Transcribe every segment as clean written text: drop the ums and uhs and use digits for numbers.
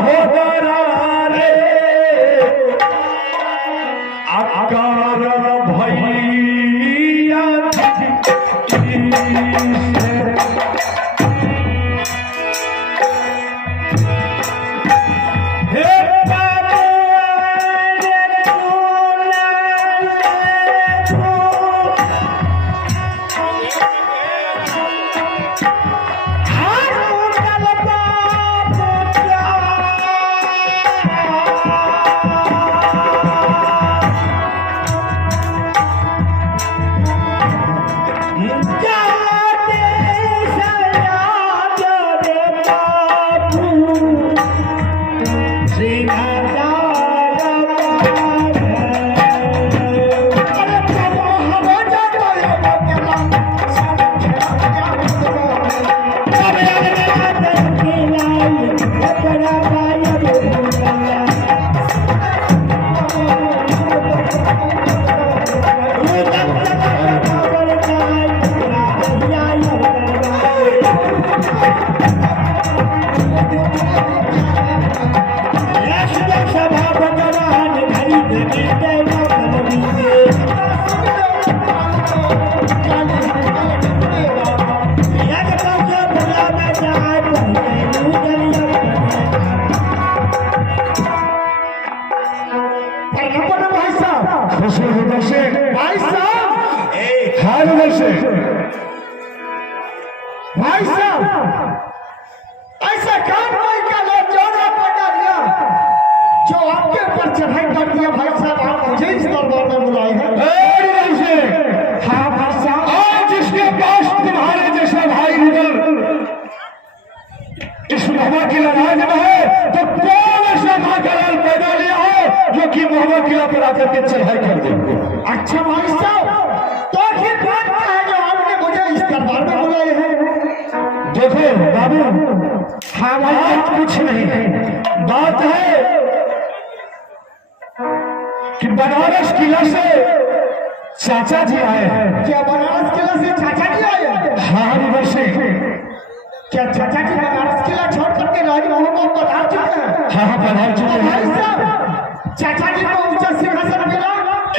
हो दरारे आकार भैया भाई साहब ऐसा काम नहीं करना जोड़ा पटा दिया जो आपके ऊपर चढ़ाई कर दिया। भाई साहब आप मुझे इस दरबार में बुलाए हैं। हाँ भाई साहब, आज जिसके पास तुम्हारे जैसा भाई उधर इस मोहब्बत की लड़ाई में है तो कौन ऐसा माकालाल पैदा लिया हो जो कि मोहब्बत किला पर आकर के चढ़ाई कर दे। अच्छा भाई साहब, तो आखिर बात क्या है जो आपने मुझे इस दरबार में बुलाए हैं? देखो बाबू, हमारा कुछ नहीं है, बात है कि बनारस किला से चाचा जी आए हैं। क्या बनारस किला से चाचा जी आए हैं? हाँ उधर से। क्या चाचा जी बनारस किला छोड़ करके राजमहल में पधार चुके हैं? हाँ पधार चुके हैं। भाई साहब, चाचा जी को ऊंचा सिंहासन मिला?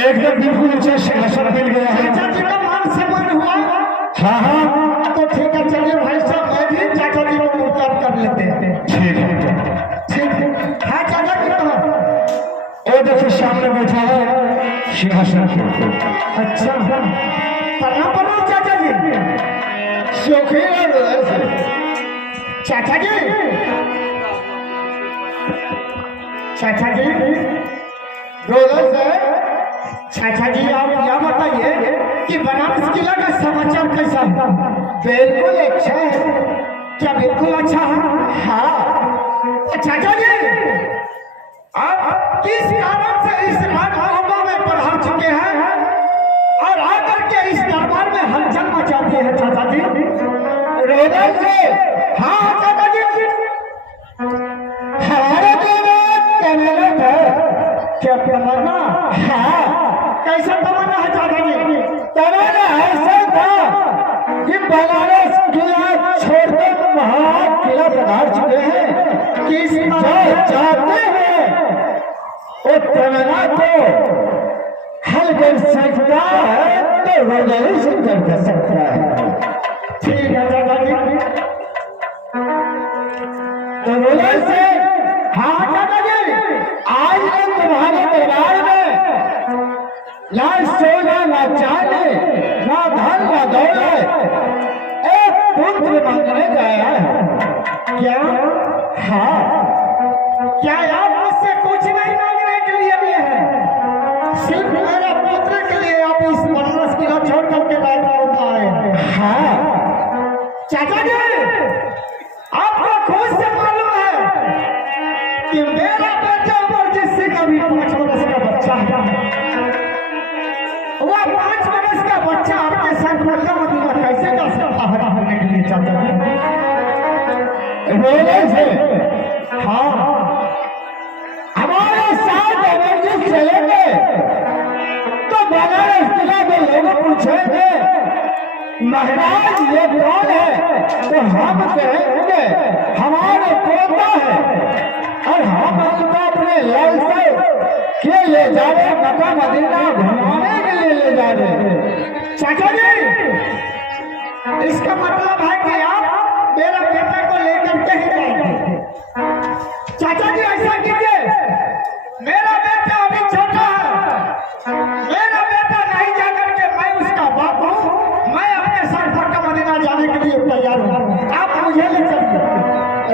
एकदम बिल्कुल ऊंचा सिंहासन मिल गया है। चाचा जी का मान सम्मान हुआ? हाँ हाँ तो ठीक है, चलिए भाई साहब मैं भी चाचा जी को मुलाकात कर लेते हैं। ठीक है ठीक है। हाँ चाचा जी कहाँ? वो देखो सामने बैठा है सिंहासन पे। अच्छा प्रणाम प्रणाम चाचा जी। शौकीन है चाचा जी। चाचा जी चाचा जी आप क्या बताइए कि बनारस किला का समाचार कैसा है? बिल्कुल अच्छा है। क्या बिल्कुल अच्छा है? हाँ चाचा जी, आप किस कारण से इस राजमहल में पधार चुके हैं और आकर के इस दरबार में हलचल मचाते हैं? चाचा जी रोदन से। हाँ चाचा जी, हमारे तमन्ना है। क्या तमन्ना? हाँ कैसा तमन्ना है चाचा जी? तमन्ना ऐसा था कि बनारस किला छोड़कर वहां किला पधार चुके हैं कि चाहते हैं वो तमन्ना को हल कर सकता है तो रोजानी से कर सकता है। ठीक है चाचा जी। तो रोजानी से। हाँ चाचा जी, आज मैं तुम्हारे दरबार में ना सोना ना चांदी ना धन ना दौलत एक पुत्र मांगने गया है। क्या? हाँ क्या आप मुझसे कुछ नहीं मांगने के लिए भी है? सिर्फ मेरे पुत्र के लिए आप इस बनारस किला छोड़ करके राजमहल आए हैं? हाँ चाचा जी, आपको खुद से मालूम है कि मेरा बेटा और जिससे कभी 5 वर्ष का बच्चा है, वह 5 वर्ष का बच्चा आपके साथ मक्का मदीना कैसे जा सकता है रहने के लिए? चाचा जी रोने से। हाँ हमारे साथ एनर्जी चलेंगे तो बनारस किला के लोग पूछेंगे महाराज ये कौन है, तो हम कहेंगे हमारे पोता है और मक्का मदीना घुमाने के लिए ले जा रहे हैं। चाचा जी, इसका मतलब है कि आप मेरा बेटा को लेकर के ही जाएंगे। चाचा जी ऐसा कीजिए, मेरा बेटा अभी छोटा है, मेरा बेटा नहीं जाकर के मैं उसका बाप हूँ, मैं अपने साथ मक्का मदीना जाने के लिए तैयार हूँ, आप मुझे ले चलिए।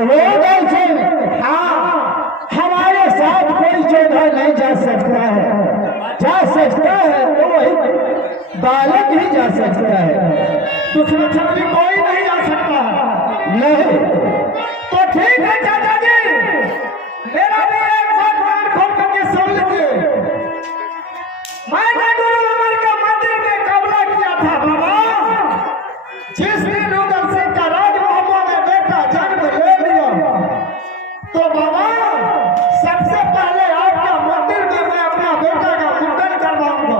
रोदन सिंह, हाँ, हमारे साथ कोई जोधा नहीं जा सकता है। जा सकता है तो वही बालक ही जा सकता है, दूसरे छत्री कोई नहीं जा सकता है। नहीं तो ठीक है चाचा जी, मेरा भी एक बात कान खोल करके सुन लीजिए। मैंने गुरु अमर के मंदिर में कब्जा किया था बाबा। जिस दिन रुदल सिंह का राज मोहम्मद ने बेटा जन्म ले लिया, तो बाबा सबसे पहले आपका मंदिर में मैं अपना बेटा का मुंडन करवाऊंगा।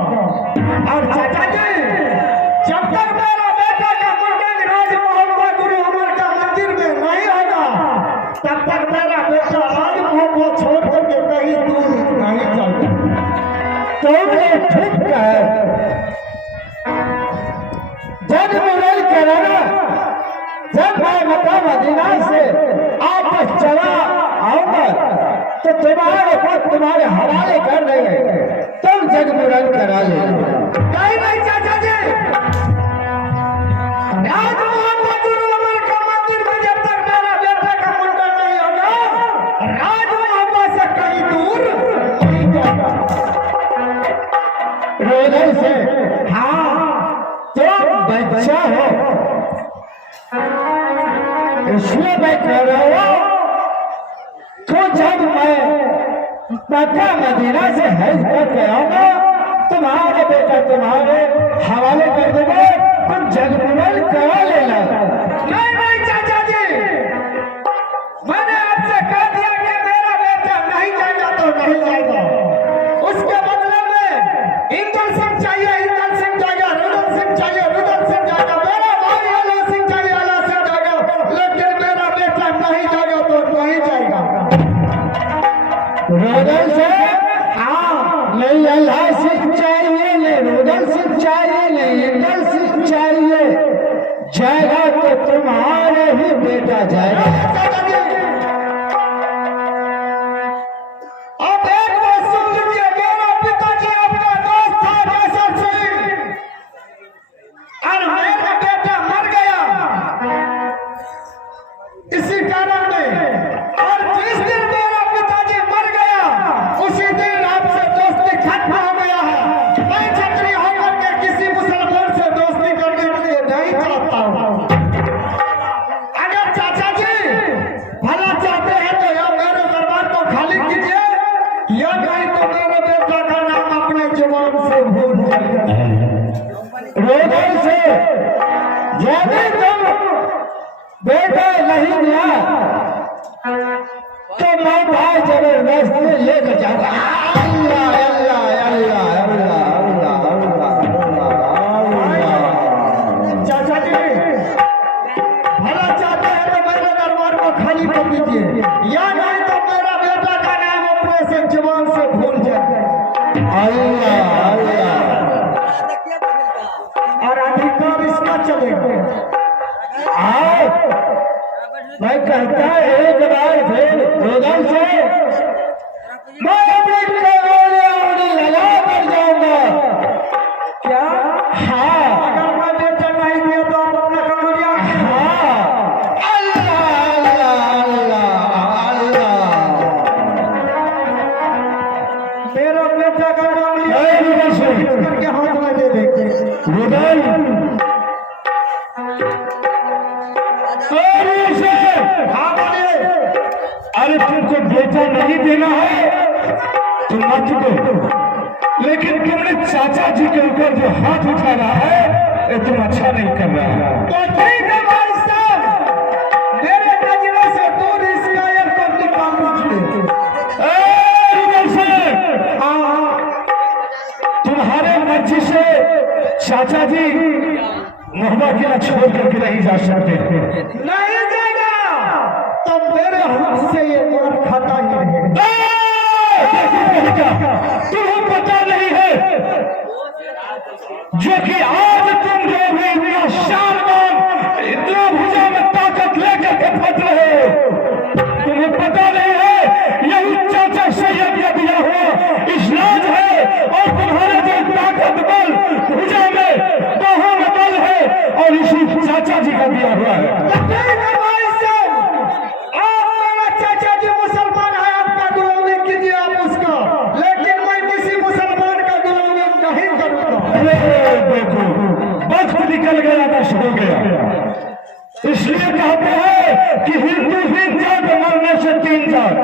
और चाचा जी, जब तक मेरा बेटा का मुंडन राज मोहम्मद गुरु अमर का मंदिर में नहीं होगा, तब तक मेरा बेटा राज मोहम्मद छोड़ करके कहीं दूर नहीं जाएगा। तुमने ठीक कहा। जब मुरल कराना, जब मैं मक्का मदीना से आपस चला आऊंगा तो तुम्हारे पद तुम्हारे हवाले कर देंगे, तुम जग मुरल करा ले। नहीं चाचा जी, राज मोहम्मद गुरु अमर का मंदिर में जब तक मेरा बेटा का मुंडन नहीं होगा, राज मोहम्मद से कहीं दूर नहीं जाएगा। रोदन से, हाँ, तुम बच्चा हो, इसलिए मैं कह रहा हूँ तो जब मैं मक्का मदीना से हज करके आऊंगा, तुम्हारा बेटा तुम्हारे हवाले कर दूंगा, तुम जगमुरल करा लेना। नहीं चाचा जी, मैंने आपसे कह दिया कि मेरा बेटा नहीं जाएगा तो नहीं जाएगा। उसके बदले में इंदल सिंह चाहिए, इंदल सिंह जाएगा, रुदल सिंह चाहिए, रुदल सिंह जाएगा, मेरा भाई अला सिंह चाहिए, अला सिंह जाएगा, लेकिन मेरा बेटा नहीं जाएगा तो नहीं जाएगा। रोदन से, हाँ, नहीं अल्लाह सिंह चाहिए, नहीं रुदल सिंह चाहिए, नहीं इंदल सिंह चाहिए, जाएगा तो तुम्हारे ही बेटा जाएगा। अब एक बात सुन लीजिए, मेरा पिताजी आपका दोस्त था जैसा सिंह, और मेरा बेटा मर गया इसी कारण में। और जिस दिन मेरा पिताजी मर गया, उसी दिन आपसे दोस्ती खत्म हो गया है। मैं छत्री होकर के किसी मुसलमान से दोस्ती करने के लिए नहीं चाहता हूँ। अगर चाचा जी भला चाहते हैं तो या मेरे दरबार को खाली कीजिए, या नहीं तो मेरे बेटा का नाम अपने जुबान से भूल जाइए। रोदन से, यदि तुम बेटा नहीं दिया तो मैं भाई जबरदस्ती लेकर जाऊंगा। अल्लाह अल्लाह अल्लाह अल्लाह अल्लाह अल्लाह। चाचा जी भला चाहते हैं तो मेरे दरबार को खाली कर दीजिए, या नहीं तो मेरा बेटा का नाम अपने से जुबान से भूल जाए। अल्लाह अल्लाह। और अधिकार इसका चलेगा। आओ, मैं कहता एक बार फिर रोदन से, मैं अपनी करोड़ियां लगा कर जाऊंगा। क्या? हाँ, अगर मैं बेटा नहीं दिया तो आप अपना करोड़िया। हाँ, अल्लाह अल्लाह अल्लाह अल्लाह। मेरा बेटा का नाम लिया ए, रुदन से, करके हाथ में दे देंगे। रुदन, हाँ बोलिए। अरे तुमको बेटा नहीं देना है तो मत दो, लेकिन तुमने चाचा जी के ऊपर जो हाथ उठा रहा है ये तुम अच्छा नहीं कर रहा है। तो ठीक है भाई साहब, मेरे नजरों से दूर इस कायर को निकाल दीजिए। तुम्हारे मर्जी से चाचा जी मोहम्मद किला छोड़ करके नहीं जा सकते। नहीं जाएगा तो मेरे हाथ से ये मार खाता ही रहेगा। तुम्हें पता नहीं है जो कि आज तुम जो भी इतना शानवान, इतना भुजा में ताकत लेकर के फट रहे हो, तुम्हें पता नहीं है यही चाचा सैयद का दिया हुआ इस्लाज है, और तुम्हारे जो ताकत बल भुजा में बाहों में बल है और इसी चाचा जी का दिया हुआ है। चाचा जी मुसलमान है, आपका गुलामी कीजिए आप उसका, लेकिन मैं किसी मुसलमान का गुलामी नहीं करूंगा। देखो वक्त निकल गया, नश हो गया। इसलिए कहते हैं कि हिंदू ही जात मरने से 3 जात,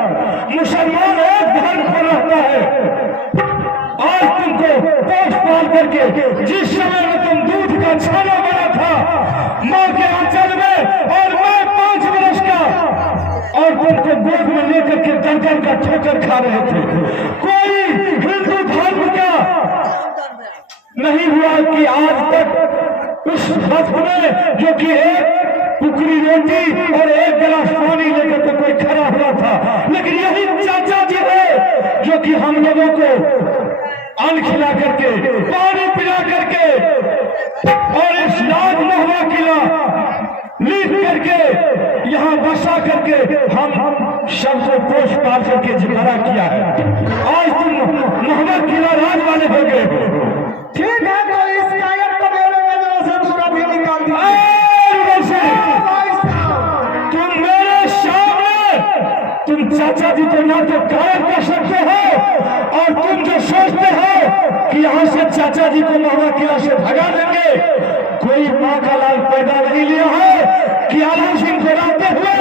मुसलमान एक धर्म पर रहता है। आज तुमको पोष पाल करके जिस समय में तुम दूध का छाना बना था माँ के आंचल में, और मैं 5 वर्ष का, और तुमको गोद में लेकर के दर्जन का ठोकर खा रहे थे। कोई हिंदू धर्म का नहीं हुआ कि आज तक उस वक्त में जो कि एक टुकड़ी रोटी और एक गिलास पानी लेकर के कोई खड़ा हुआ था, लेकिन यही चाचा जी है जो कि हम लोगों को अन्न खिला करके, पानी पिला करके, और इस लाज महवा किला लीप करके यहाँ बसा करके हम सबको पोष पाल करके जिम्मेदार किया है। आज तुम मोहम्मद किला राज वाले हो गए हो। ठीक है, तो इस कायम को मेरे नजरों से दूर भी निकाल दिया। तुम मेरे सामने, तुम चाचा जी को ना तो कायम कर सकते हो, और तुम जो सोचते हो कि यहाँ से चाचा जी को महवा किला से भगा देंगे, कोई माँ का लाल पैदा नहीं लिया है कि आलम सिंह को रहते हुए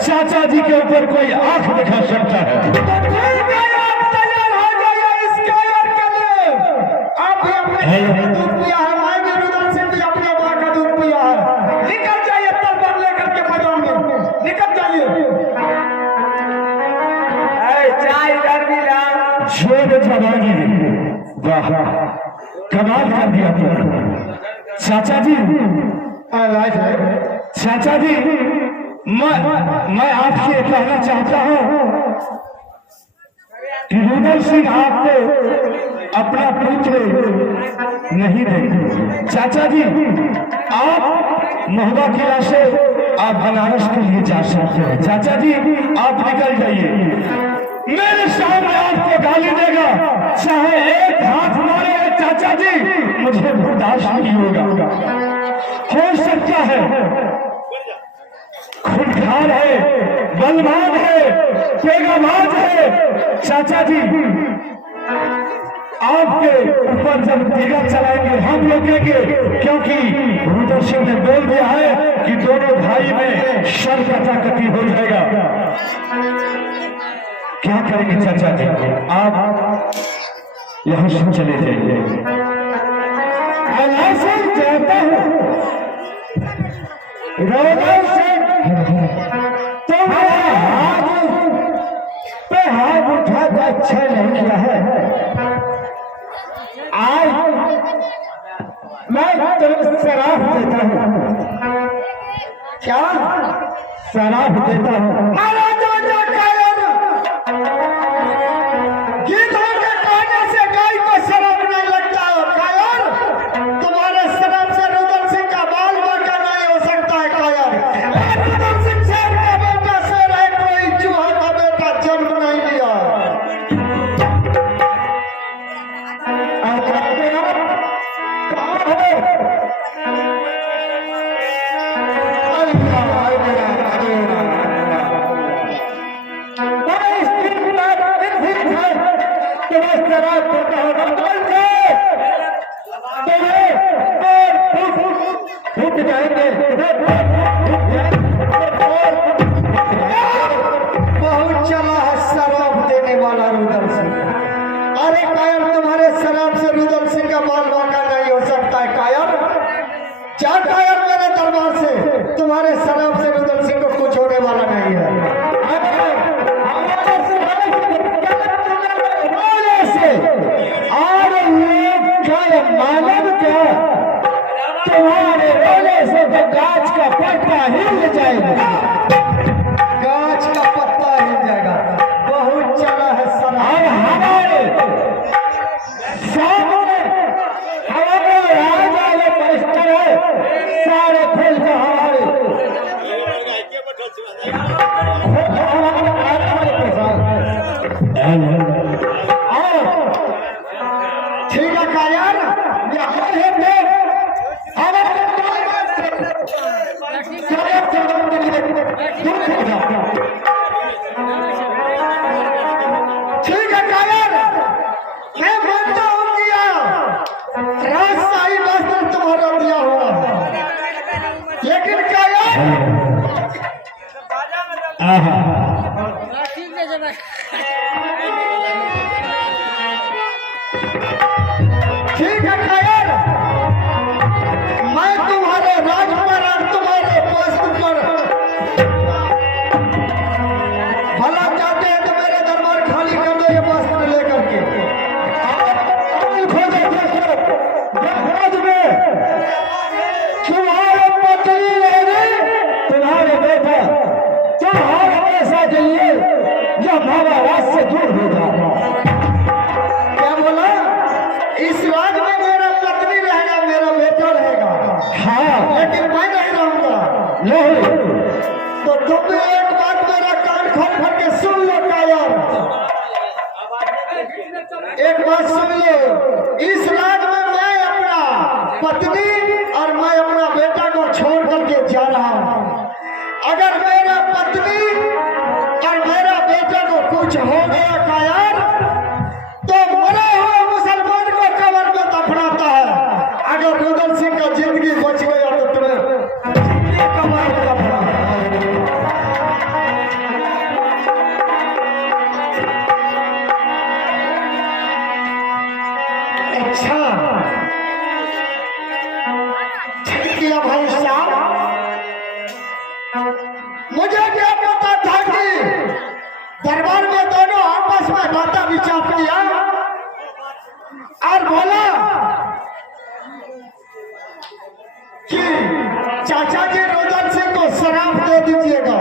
चाचा जी के ऊपर कोई आंख दिखा सकता है। तो ठीक है, आप तैयार हो जाइए इस कायम के लिए। आप भी अपने दूध पिया है, मैं भी रुदल सिंह भी अपने माँ का दूध पिया है। निकल जाइए तलवार लेकर के मैदान में, निकल जाइए। चाय इधर भी ला। जोर जवानी, वाह कमाल कर दिया तुमने चाचा जी। चाचा जी, मैं आपसे कहना चाहता हूँ कि रुदल सिंह आपको अपना पुत्र नहीं देते। चाचा जी, आप महवा किला से आप बनारस के लिए जा सकते हैं। चाचा जी, आप निकल जाइए। मेरे सामने आपको गाली देगा, चाहे एक हाथ मारेगा चाचा जी, मुझे बर्दाश्त नहीं होगा। हो सकता है खूंखार है, बलवान है, तेगाबाज है। चाचा जी, आपके ऊपर जब तीर चलाएंगे हम रोकेंगे, क्योंकि रुदल सिंह ने बोल दिया है कि दोनों भाई में सर कटाकटी हो जाएगा। क्या करेंगे चाचा जी, आप यहाँ से चले जाइए। अल्लाह से कहता हूँ रुदल सिंह, तुम्हारा हाथ पे हाथ उठा कर अच्छा नहीं किया है। आज मैं तुम्हें शराब देता हूँ। क्या शराब देता हूँ? बहुत चला है शराब देने वाला रुदल सिंह। अरे कायर, तुम्हारे शराब से रुदल सिंह का माल वाका नहीं हो सकता है। कायर, क्या कायर, मेरे दरबार से तुम्हारे शराब से रुदल सिंह को कुछ होने वाला नहीं है। मालूम क्या, तुम्हारे रोले से तो गाछ का पत्ता हिल जाएगा, गाछ का पत्ता हिल जाएगा। बहुत चला है शराब। हमारे सामने हमारे ठीक है कायर, मैं तुम्हारे राज पर और तुम्हारे पोस्ट पर भला चाहते हैं तो मेरा दरबार खाली कर दो ये वस्त्र लेकर के। जहाज में तुम्हारे पत्नी तुम्हारे बेटा जहाज पैसा के लिए जब महाराज से दूर हो जाए। क्या बोला? इस राज में मेरा पत्नी रहेगा, मेरा बेटा रहेगा, हाँ लेकिन मैं नहीं रहूंगा। नहीं तो तुम भी एक बात मेरा कान खोल भर के सुन लो कायर, एक बात सुन लो। इस राज में मैं अपना पत्नी और मैं अपना बेटा को छोड़ करके जा रहा हूँ। अगर मेरा पत्नी और मेरा बेटा को कुछ हो गया कायर, तो मरे हुए मुसलमान को कब्र में दफनाता है। अगर रुदल सिंह का जिंदगी बच गया तो तुम्हें कब्र में दफनाता है। अच्छा ठीक किया भाई साहब। मुझे क्या पता था कि दरबार में दोनों आपस में बातें विचार किया और बोला कि चाचा जी रुदल सिंह को शराब दे दीजिएगा,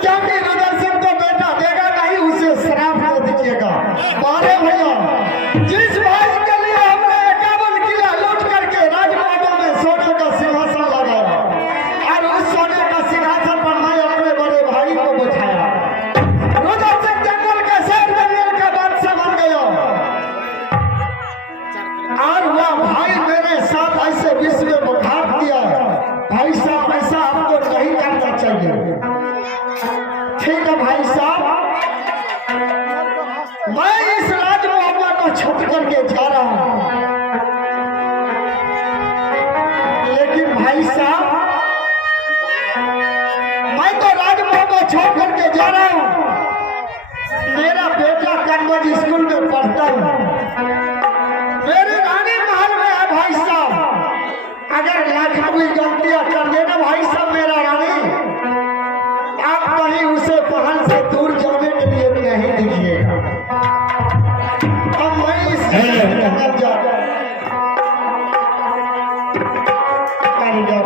क्योंकि रुदल सिंह को बेटा देगा नहीं, उसे शराब दे दीजिएगा। मारे भैया, जिस भाई के लिए हमने 51 किला लूट करके राजमहलों में सोने का सिंहासन लगाया और उस सोने का सिंहासन पर मैं अपने बड़े भाई को बैठाया। रुदल सिंह जंगल के शेर जंगल का बादशाह बन गया और वह भाई मेरे साथ ऐसे विश्व में बखार दिया। भाई साहब ऐसा आपको नहीं करना चाहिए। ठीक है भाई साहब, मैं इस राज मोहब्बा को छोड़ करके जा रहा हूँ, लेकिन भाई साहब मैं तो राज मोहब्बा छोड़ करके जा रहा हूँ। मेरा बेटा कन्वज स्कूल में पढ़ता है, मेरी रानी महल में है। भाई साहब अगर लाख कोई गलतियां कर देना भाई साहब, मेरा रानी आप कहीं उसे महल से दूर जाने के लिए नहीं दीजिएगा। अब मैं इस जंगल जा भैया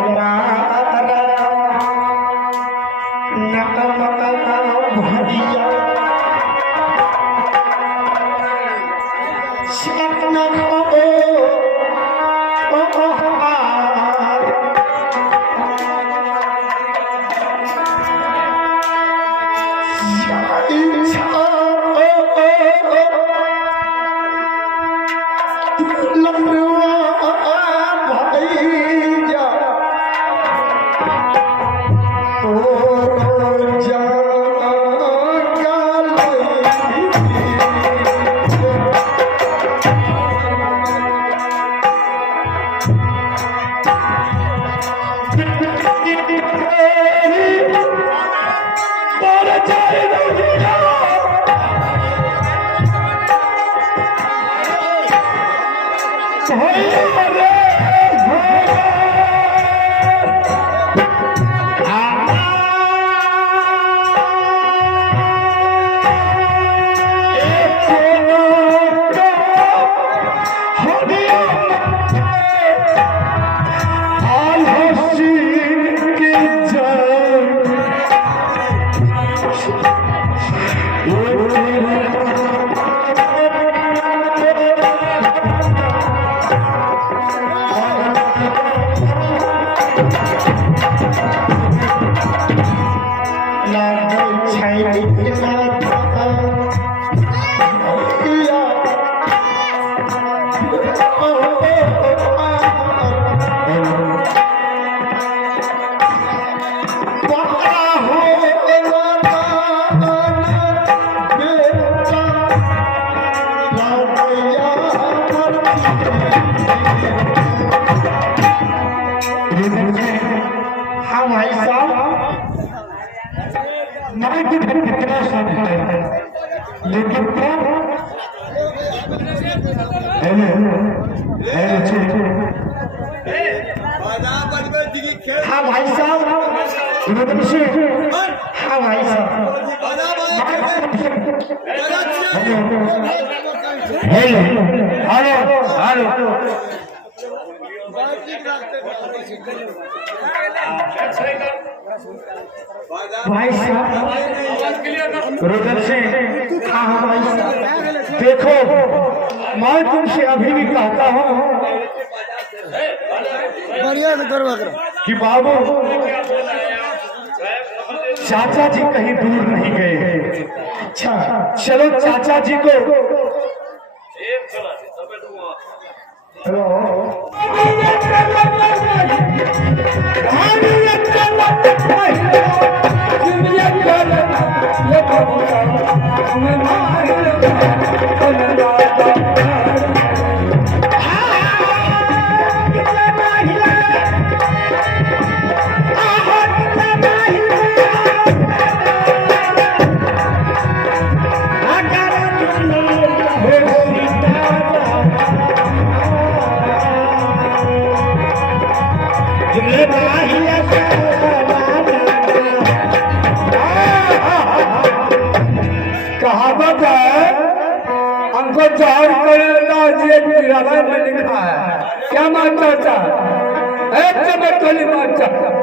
लेकिन हाँ भाई साहब, हाँ भाई साहब, भाई साहब रुद्र सिंह, हाँ भाई साहब, देखो मैं तुमसे अभी भी कहता हूँ कि बाबू चाचा जी कहीं दूर नहीं गए। अच्छा चलो चाचा जी को हेलो कहावत है हमको चार करेगा जेब की रवाय में लिखा है। क्या मानता था एक चमक वाली मानता है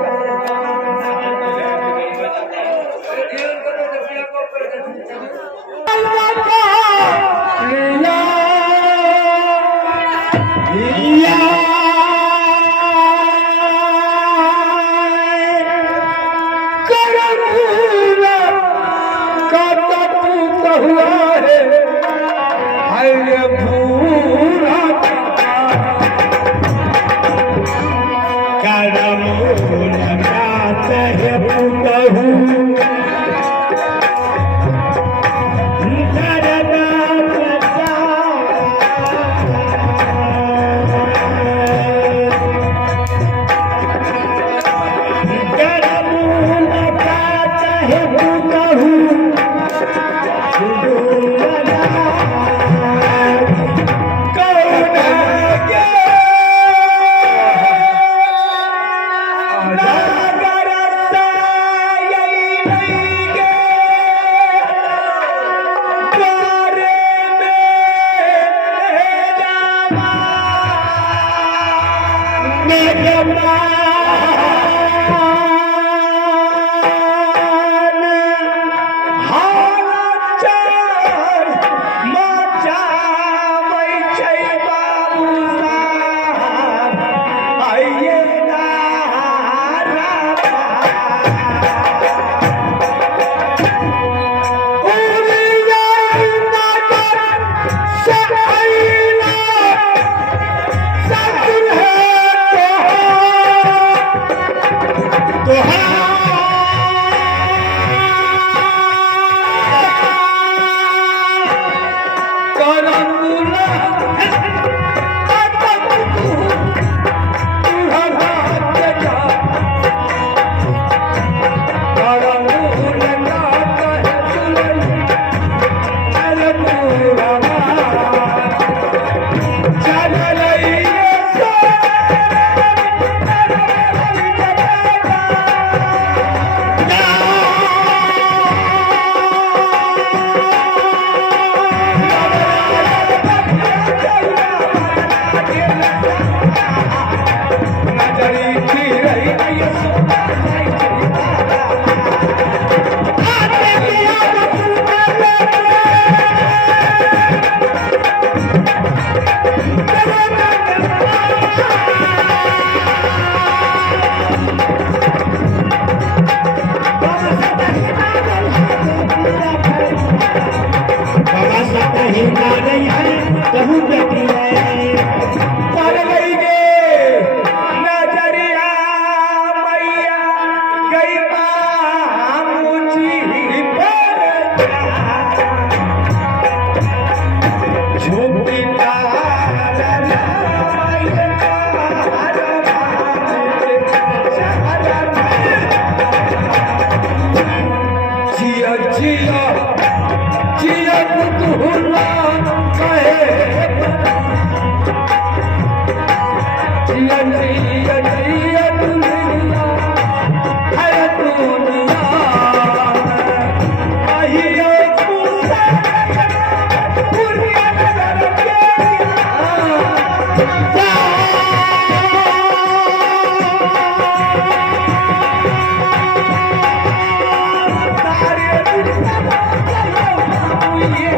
ये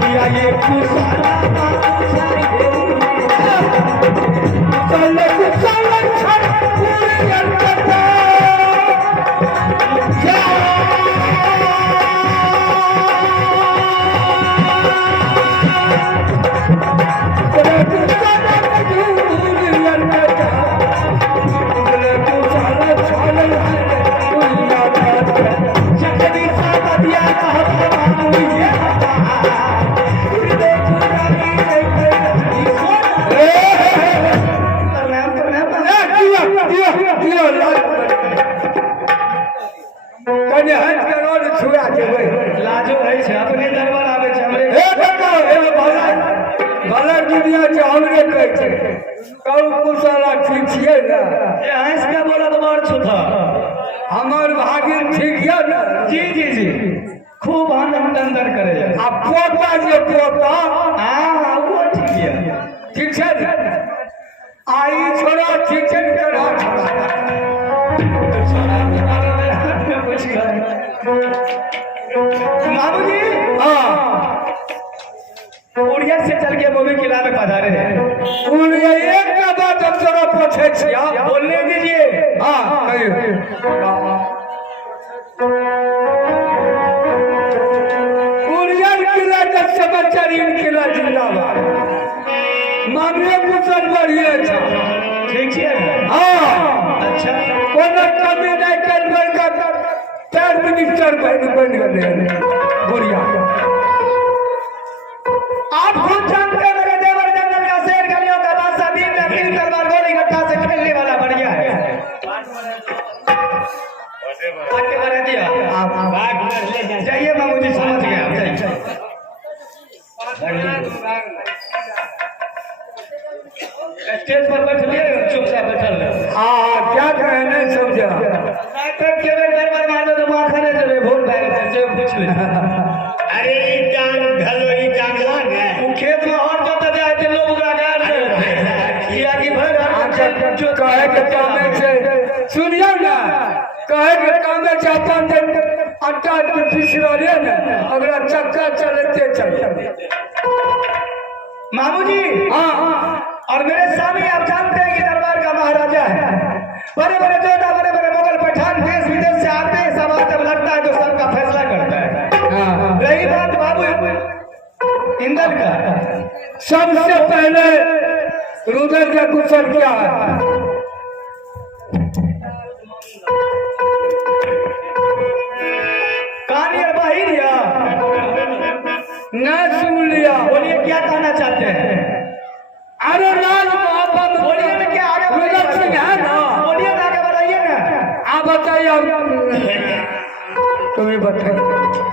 किया ये कुशल लाजो है छे अपने दरबार आवे छे हमरे हे देखो हे भला दुनिया के हमरे कहै छै कहू कुशला ठीक छियै ना ये हंस के बोला तो मार छुथा हमर भागिन ठीक है ना जी जी जी खूब आनंद अंदर करे आ पोता जे पोता हां वो ठीक है ठीक छै आई छोरा ठीक छै करा बाबूजी हां उड़िया से चल के मोबी किला में पधारे हैं उड़िया एक का बात हम तोरा पूछे छिया बोलने दीजिए हां कहियो उड़िया किला का समाचार इन किला जिंदाबाद मामले कुशल बढ़िया छै ठीक है हां अच्छा कोनो कमी नहीं करबै का प्राइम मिनिस्टर बन गए बुढ़िया आप खुद जानते हैं मेरे देवर जंगल का शेर गलियों का बादशाह दिन में 3 तलवार गोली गट्टा से खेलने वाला बढ़िया है आगे बढ़ा दिया आप जाइए मामूजी समझ गए आप जाइए स्टेज पर बैठिए चुपचाप बैठल हाँ क्या कहे नहीं समझा नहीं तो केवल दरबार मार दो तो वहां खड़े चले भूल गए से पूछ ले अरे ई टांग घलो ई टांगला ने वो खेत में और जोता जाए तो लोग लगार से किया कि भाई जो कहे के कामे से सुनियो ना कहे के कामे से अपन आटा पीस रहे ना अगला चक्का चलते चलते मामूजी हाँ और मेरे सामने आप जानते हैं कि दरबार का महाराजा है बड़े बड़े जोधा बड़े बड़े मुगल पठान देश विदेश से आते हैं समाज जब लड़ता है तो सबका फैसला करता है हाँ रही बात बाबू इंदल का सबसे पहले रुदल का कुशल क्या है कहानी और बाहिर या न सुन लिया बोलिए क्या कहना चाहते हैं अरे राज मोहब्बत बोलिए ना क्या आगे रुदल सिंह है ना बोलिए ना आगे बढ़ाइए ना आप बताइए तुम्हें बताइए